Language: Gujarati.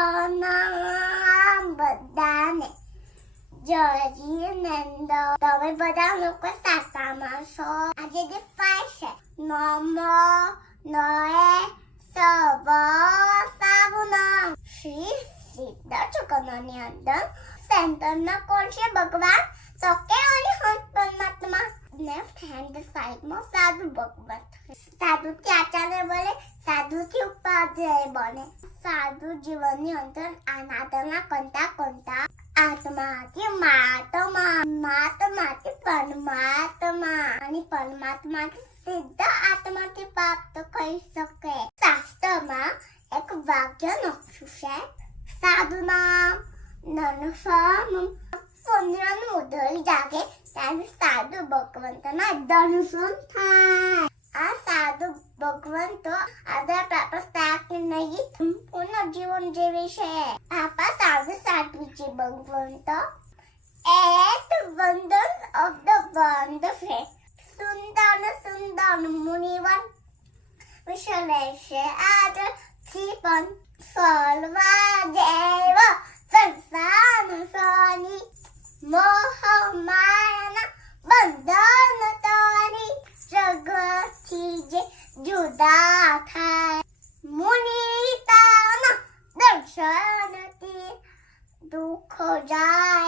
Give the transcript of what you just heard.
સના બધાને જય નંદ તમે બધા લોકો સાસામાં છો આજે જે પાય છે નમો નએ સબ સાબુના શ્રી સીધા ચુકનની અંદર સેન્ટરના કોણ છે ભગવાન તો કે ઓલી હંસ પરમાત્મા લેફ્ટ હેન્ડ સાઈડમાં સાધુ ભગવાન સાધુ થી આચાર્ય બને સાધુ થી ઉપાધ્યાય બને સાધુ જીવનની અંદર અનાદરના કંટા આત્માથી માતમાથી પરમાત્મા અને પરમાત્માથી સીધા આત્માથી પ્રાપ્ત કરી શકે શાસ્ત્રમાં એક વાક્ય લખ્યું છે સાધુનામ નનસમ પુણ્યનું ઉદય જાગે ત્યારે સાધુ ભગવંતના દર્શન થાય આ સાધુ ભગવંતો આદર પ્રાપ્ત કે નહીં પૂર્ણ જીવન જીવે છે આપા સાધુજી ભગવંત એટ વંદન ઓફ ધ વન્ડરફુલ સુંદર મુનિવન વિશલેષે આદર જીવન સર્વા દેવ સંસાનુસાની મોહમાયાના બંધન તારી જગતથી જે જુદા થાય મુનિતાના દર્શનથી દુઃખ જાય